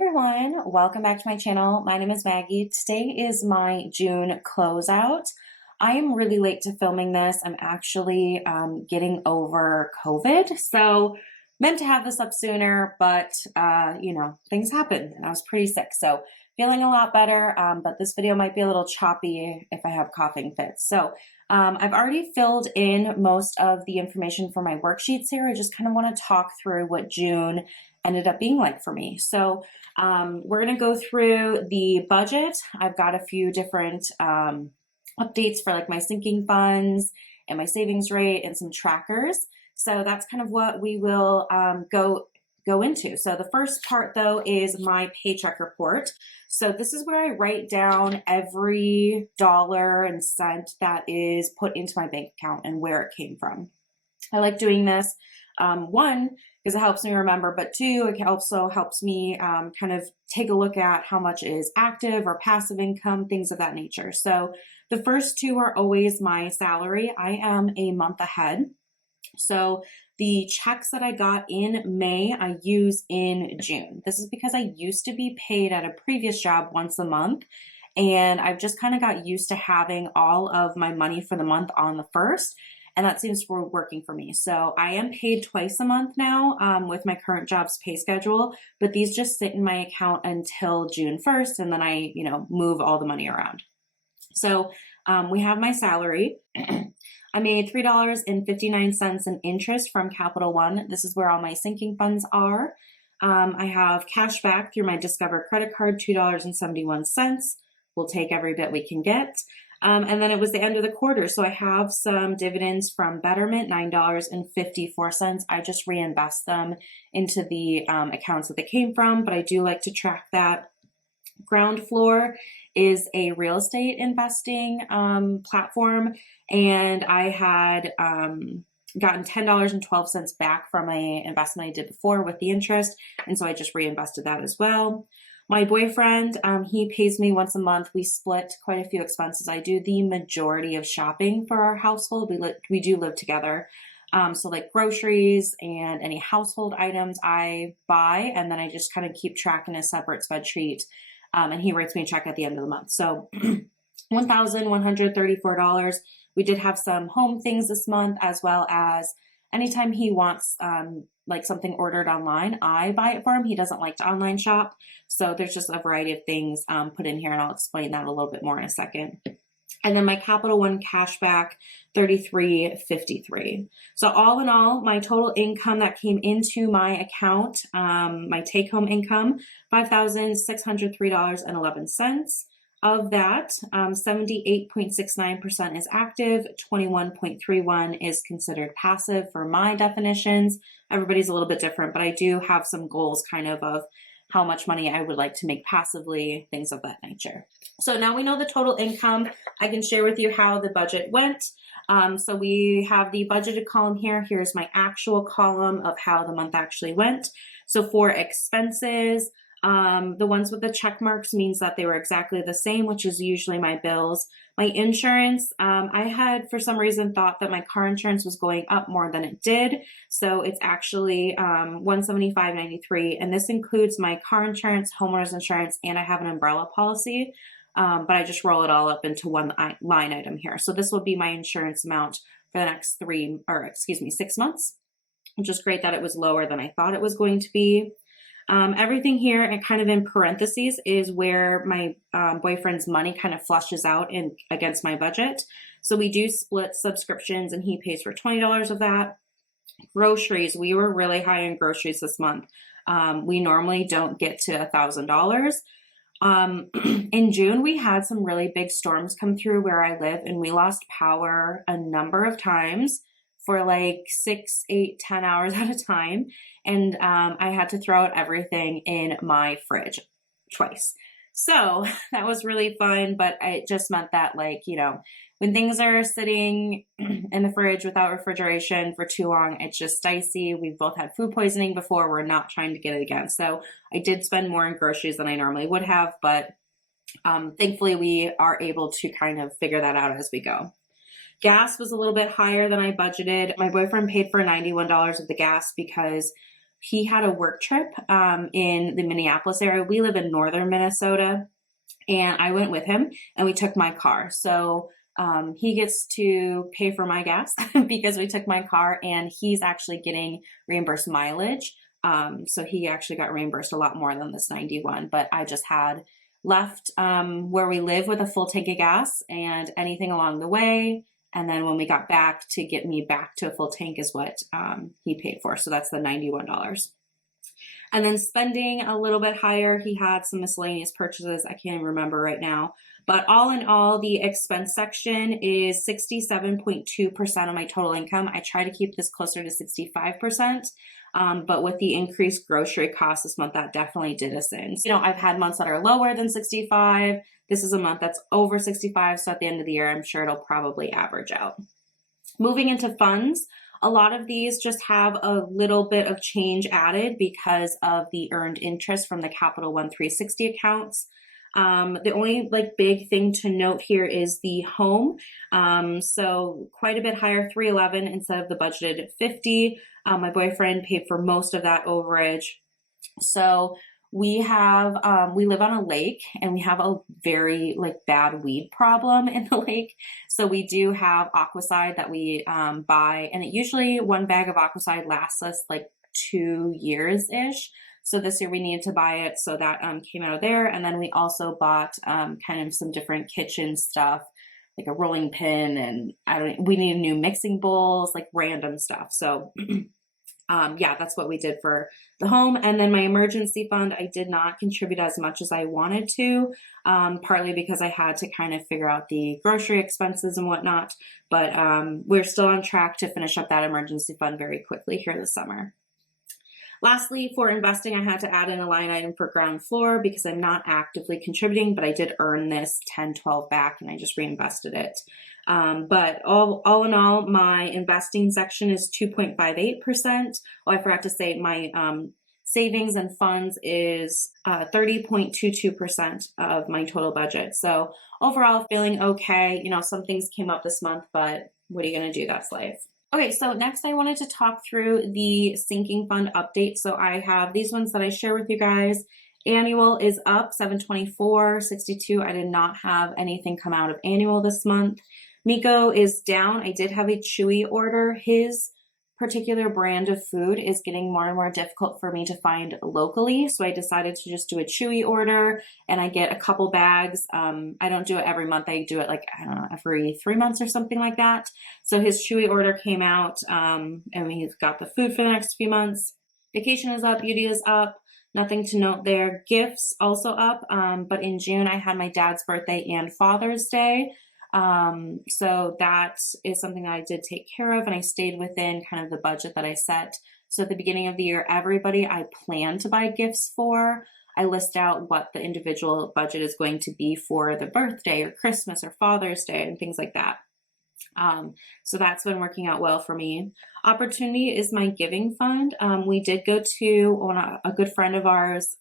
everyone, welcome back to my channel. My name is Maggie. Today is my June closeout. I am really late to filming this. I'm actually getting over COVID, so meant to have this up sooner, but things happened and I was pretty sick, so feeling a lot better, but this video might be a little choppy if I have coughing fits. So I've already filled in most of the information for my worksheets here. I just kind of want to talk through what June ended up being like for me. So we're going to go through the budget. I've got a few different updates for like my sinking funds and my savings rate and some trackers. So that's kind of what we will go into. So the first part though is my paycheck report. So this is where I write down every dollar and cent that is put into my bank account and where it came from. I like doing this, one, because it helps me remember, but two, it also helps me kind of take a look at how much is active or passive income, things of that nature. So the first two are always my salary. I am a month ahead. So the checks that I got in May, I use in June. This is because I used to be paid at a previous job once a month, and I've just kind of got used to having all of my money for the month on the first, and that seems to be working for me. So I am paid twice a month now with my current job's pay schedule, but these just sit in my account until June 1st, and then I, move all the money around. So we have my salary. I made $3.59 in interest from Capital One. This is where all my sinking funds are. I have cash back through my Discover credit card, $2.71. We'll take every bit we can get. And then it was the end of the quarter, so I have some dividends from Betterment, $9.54. I just reinvest them into the accounts that they came from, but I do like to track that. GroundFloor is a real estate investing platform, and I had gotten $10.12 back from my investment I did before with the interest, and so I just reinvested that as well. My boyfriend, he pays me once a month. We split quite a few expenses. I do the majority of shopping for our household. We do live together. So like groceries and any household items I buy, and then I just kind of keep track in a separate spreadsheet. And he writes me a check at the end of the month. So $1,134. We did have some home things this month, as well as anytime he wants like something ordered online, I buy it for him. He doesn't like to online shop. So there's just a variety of things put in here, and I'll explain that a little bit more in a second. And then my Capital One cashback, $33.53. So all in all, my total income that came into my account, my take-home income, $5,603.11. Of that, 78.69% is active, 21.31% is considered passive for my definitions. Everybody's a little bit different, but I do have some goals kind of how much money I would like to make passively, things of that nature. So now we know the total income. I can share with you how the budget went. So we have the budgeted column here. Here's my actual column of how the month actually went. So for expenses, the ones with the check marks means that they were exactly the same, which is usually my bills. My insurance, I had for some reason thought that my car insurance was going up more than it did. So it's actually $175.93, and this includes my car insurance, homeowners insurance, and I have an umbrella policy. But I just roll it all up into one line item here. So this will be my insurance amount for the next 6 months, which is great that it was lower than I thought it was going to be. Everything here and kind of in parentheses is where my boyfriend's money kind of flushes out against my budget. So we do split subscriptions, and he pays for $20 of that. Groceries, we were really high in groceries this month. We normally don't get to $1,000. In June, we had some really big storms come through where I live, and we lost power a number of times for like 6, 8, 10 hours at a time. And I had to throw out everything in my fridge twice. So that was really fun, but it just meant that when things are sitting in the fridge without refrigeration for too long, it's just dicey. We've both had food poisoning before. We're not trying to get it again. So I did spend more in groceries than I normally would have, but thankfully we are able to kind of figure that out as we go. Gas was a little bit higher than I budgeted. My boyfriend paid for $91 of the gas because he had a work trip in the Minneapolis area. We live in northern Minnesota, and I went with him and we took my car. So he gets to pay for my gas because we took my car, and he's actually getting reimbursed mileage. So he actually got reimbursed a lot more than this 91, but I just had left where we live with a full tank of gas and anything along the way. And then when we got back, to get me back to a full tank is what he paid for. So that's the $91. And then spending a little bit higher, he had some miscellaneous purchases. I can't even remember right now. But all in all, the expense section is 67.2% of my total income. I try to keep this closer to 65%. But with the increased grocery costs this month, that definitely did us in. You know, I've had months that are lower than 65. This is a month that's over 65. So at the end of the year, I'm sure it'll probably average out. Moving into funds, a lot of these just have a little bit of change added because of the earned interest from the Capital One 360 accounts. The only big thing to note here is the home. So quite a bit higher, 311 instead of the budgeted 50. My boyfriend paid for most of that overage. So we live on a lake, and we have a very bad weed problem in the lake. So we do have Aquacide that we buy, and it usually one bag of Aquacide lasts us 2 years-ish. So this year we needed to buy it, so that came out of there. And then we also bought kind of some different kitchen stuff, like a rolling pin, and we needed new mixing bowls, random stuff. So yeah, that's what we did for the home. And then my emergency fund, I did not contribute as much as I wanted to, partly because I had to kind of figure out the grocery expenses and whatnot. But we're still on track to finish up that emergency fund very quickly here this summer. Lastly, for investing, I had to add in a line item for GroundFloor because I'm not actively contributing, but I did earn this 10-12 back, and I just reinvested it. But all in all, my investing section is 2.58%. Oh, I forgot to say my savings and funds is 30.22% of my total budget. So overall, feeling okay. You know, some things came up this month, but what are you going to do? That's life. Okay, so next I wanted to talk through the sinking fund update. So I have these ones that I share with you guys. Annual is up 724.62. I did not have anything come out of annual this month. Miko is down. I did have a Chewy order. His particular brand of food is getting more and more difficult for me to find locally. So I decided to just do a Chewy order, and I get a couple bags. I don't do it every month. I do it I don't know, every 3 months or something like that. So his Chewy order came out, and he's got the food for the next few months. Vacation is up, beauty is up. Nothing to note there. Gifts also up. But in June, I had my dad's birthday and Father's Day. So that is something that I did take care of, and I stayed within kind of the budget that I set. So at the beginning of the year, everybody I plan to buy gifts for, I list out what the individual budget is going to be for the birthday or Christmas or Father's Day and things like that. So that's been working out well for me. Opportunity is my giving fund. We did go to a good friend of ours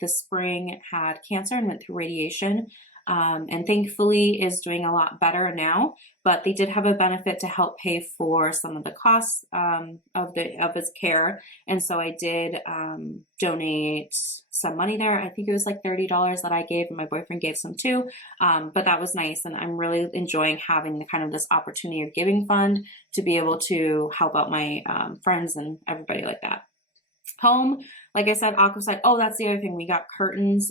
this spring had cancer and went through radiation. And thankfully is doing a lot better now, but they did have a benefit to help pay for some of the costs of his care. And so I did donate some money there. I think it was $30 that I gave, and my boyfriend gave some too. But that was nice, and I'm really enjoying having the kind of this opportunity of giving fund to be able to help out my friends and everybody like that. Home, like I said, Aquacide. Oh, that's the other thing. We got curtains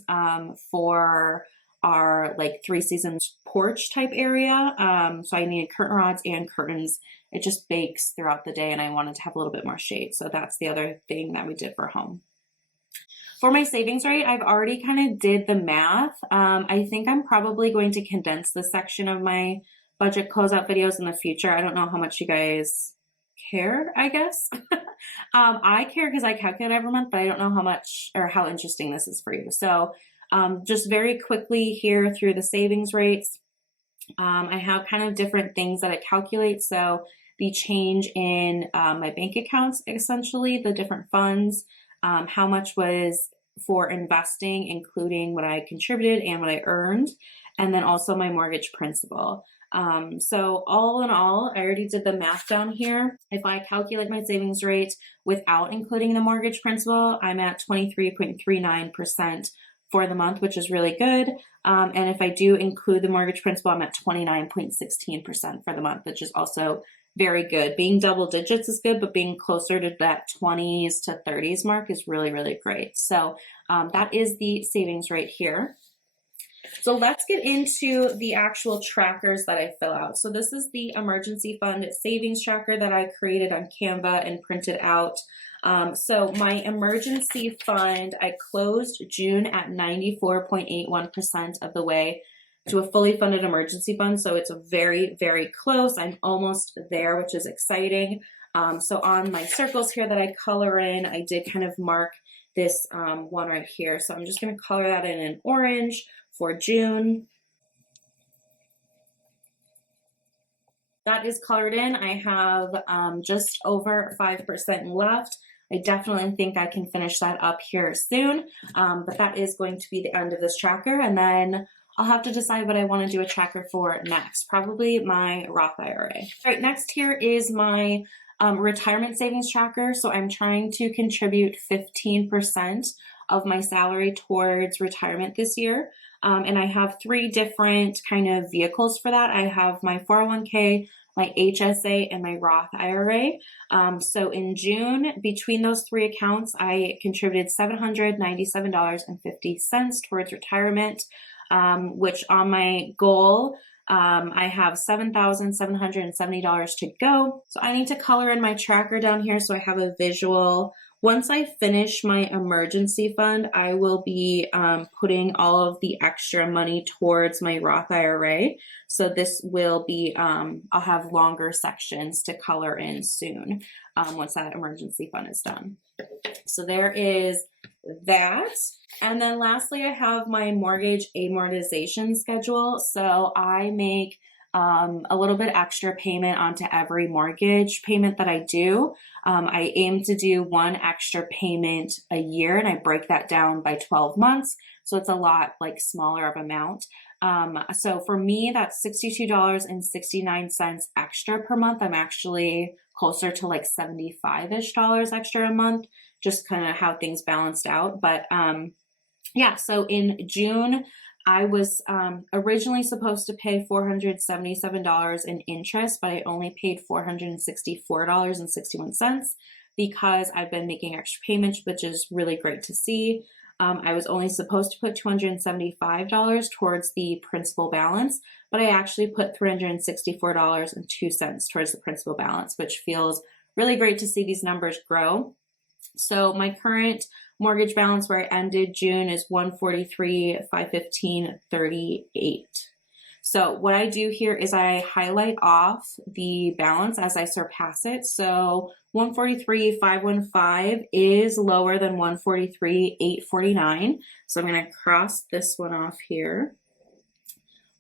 for our 3 seasons porch type area. So I needed curtain rods and curtains. It just bakes throughout the day, and I wanted to have a little bit more shade. So that's the other thing that we did for home. For my savings rate, I've already kind of did the math. I think I'm probably going to condense this section of my budget closeout videos in the future. I don't know how much you guys care, I guess. I care because I calculate every month, but I don't know how much or how interesting this is for you. So just very quickly here through the savings rates, I have kind of different things that it calculates. So the change in my bank accounts, essentially, the different funds, how much was for investing, including what I contributed and what I earned, and then also my mortgage principal. So all in all, I already did the math down here. If I calculate my savings rate without including the mortgage principal, I'm at 23.39% for the month, which is really good. And if I do include the mortgage principal, I'm at 29.16% for the month, which is also very good. Being double digits is good, but being closer to that 20s to 30s mark is really, really great. So that is the savings rate here. So let's get into the actual trackers that I fill out. So this is the emergency fund savings tracker that I created on Canva and printed out. So my emergency fund, I closed June at 94.81% of the way to a fully funded emergency fund. So it's very, very close. I'm almost there, which is exciting. So on my circles here that I color in, I did kind of mark this one right here. So I'm just going to color that in an orange for June. That is colored in. I have just over 5% left. I definitely think I can finish that up here soon, but that is going to be the end of this tracker, and then I'll have to decide what I want to do a tracker for next, probably my Roth IRA. All right, next here is my retirement savings tracker. So I'm trying to contribute 15% of my salary towards retirement this year. And I have 3 different kind of vehicles for that. I have my 401k, my HSA, and my Roth IRA. So in June, between those 3 accounts, I contributed $797.50 towards retirement, which on my goal, I have $7,770 to go. So I need to color in my tracker down here so I have a visual. Once I finish my emergency fund, I will be putting all of the extra money towards my Roth IRA. So this will be, I'll have longer sections to color in soon once that emergency fund is done. So there is that. And then lastly, I have my mortgage amortization schedule. So I make a little bit extra payment onto every mortgage payment that I do. I aim to do 1 extra payment a year, and I break that down by 12 months. So it's a lot like smaller of amount. So for me, that's $62.69 extra per month. I'm actually closer to like $75-ish extra a month, just kind of how things balanced out. But yeah, so in June, I was originally supposed to pay $477 in interest, but I only paid $464.61 because I've been making extra payments, which is really great to see. I was only supposed to put $275 towards the principal balance, but I actually put $364.02 towards the principal balance, which feels really great to see these numbers grow. So my current mortgage balance where I ended June is $143,515.38. So what I do here is I highlight off the balance as I surpass it. So 143,515 is lower than 143,849. So I'm going to cross this one off here.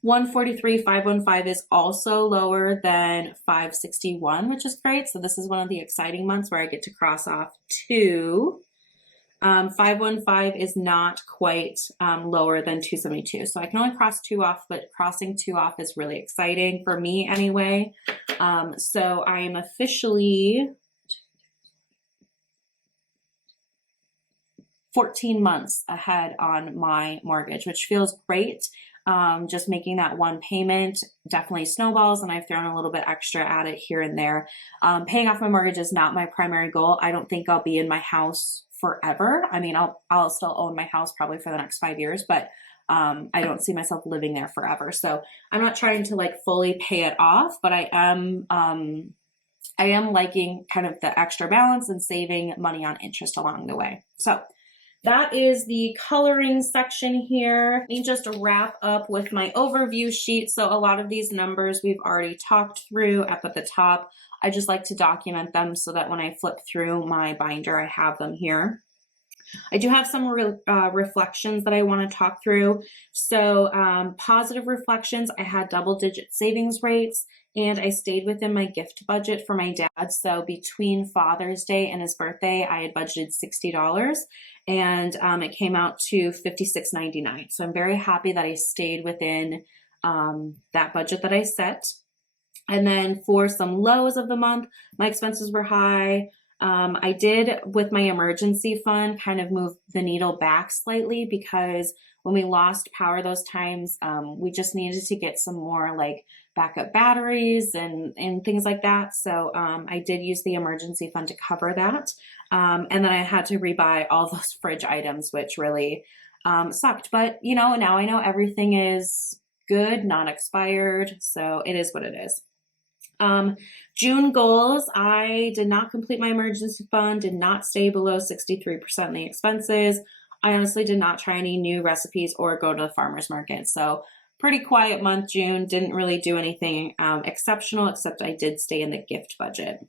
143,515 is also lower than 561, which is great. So this is one of the exciting months where I get to cross off 2. 515 is not quite lower than 272. So I can only cross 2 off, but crossing 2 off is really exciting for me anyway. So I am officially 14 months ahead on my mortgage, which feels great. Just making that one payment definitely snowballs, and I've thrown a little bit extra at it here and there. Paying off my mortgage is not my primary goal. I don't think I'll be in my house forever. I mean, I'll still own my house probably for the next 5 years, but I don't see myself living there forever. So I'm not trying to like fully pay it off, but I am liking kind of the extra balance and saving money on interest along the way. So that is the coloring section here. Let me just wrap up with my overview sheet. So a lot of these numbers we've already talked through up at the top. I just like to document them so that when I flip through my binder, I have them here. I do have some reflections that I want to talk through. So positive reflections, I had double-digit savings rates, and I stayed within my gift budget for my dad. So between Father's Day and his birthday, I had budgeted $60, and it came out to $56.99. So I'm very happy that I stayed within that budget that I set. And then for some lows of the month, my expenses were high. I did, with my emergency fund, kind of move the needle back slightly because when we lost power those times, we just needed to get some more like backup batteries and things like that. So I did use the emergency fund to cover that. And then I had to rebuy all those fridge items, which really sucked. But, you know, now I know everything is good, non-expired. So it is what it is. June goals, I did not complete my emergency fund, did not stay below 63% in the expenses. I honestly did not try any new recipes or go to the farmer's market. So pretty quiet month, June, didn't really do anything exceptional, except I did stay in the gift budget.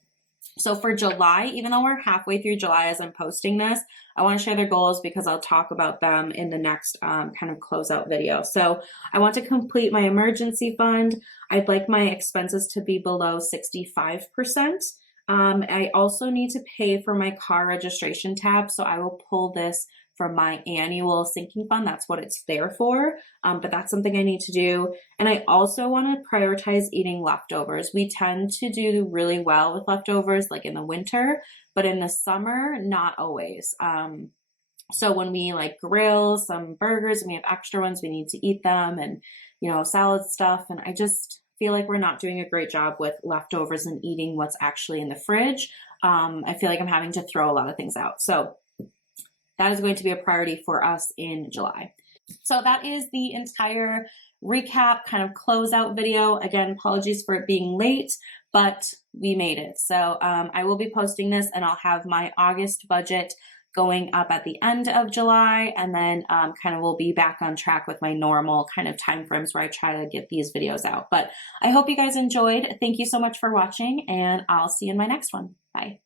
So for July, even though we're halfway through July as I'm posting this, I want to share their goals because I'll talk about them in the next kind of closeout video. So I want to complete my emergency fund. I'd like my expenses to be below 65%. I also need to pay for my car registration tab. So I will pull this from my annual sinking fund. That's what it's there for. But that's something I need to do. And I also want to prioritize eating leftovers. We tend to do really well with leftovers, like in the winter, but in the summer, not always. So when we like grill some burgers and we have extra ones, we need to eat them, and, you know, salad stuff. And I just feel like we're not doing a great job with leftovers and eating what's actually in the fridge. I feel like I'm having to throw a lot of things out. So that is going to be a priority for us in July. So that is the entire recap, kind of closeout video. Again, apologies for it being late, but we made it. So I will be posting this, and I'll have my August budget going up at the end of July, and then kind of we'll be back on track with my normal kind of time frames where I try to get these videos out. But I hope you guys enjoyed. Thank you so much for watching, and I'll see you in my next one. Bye.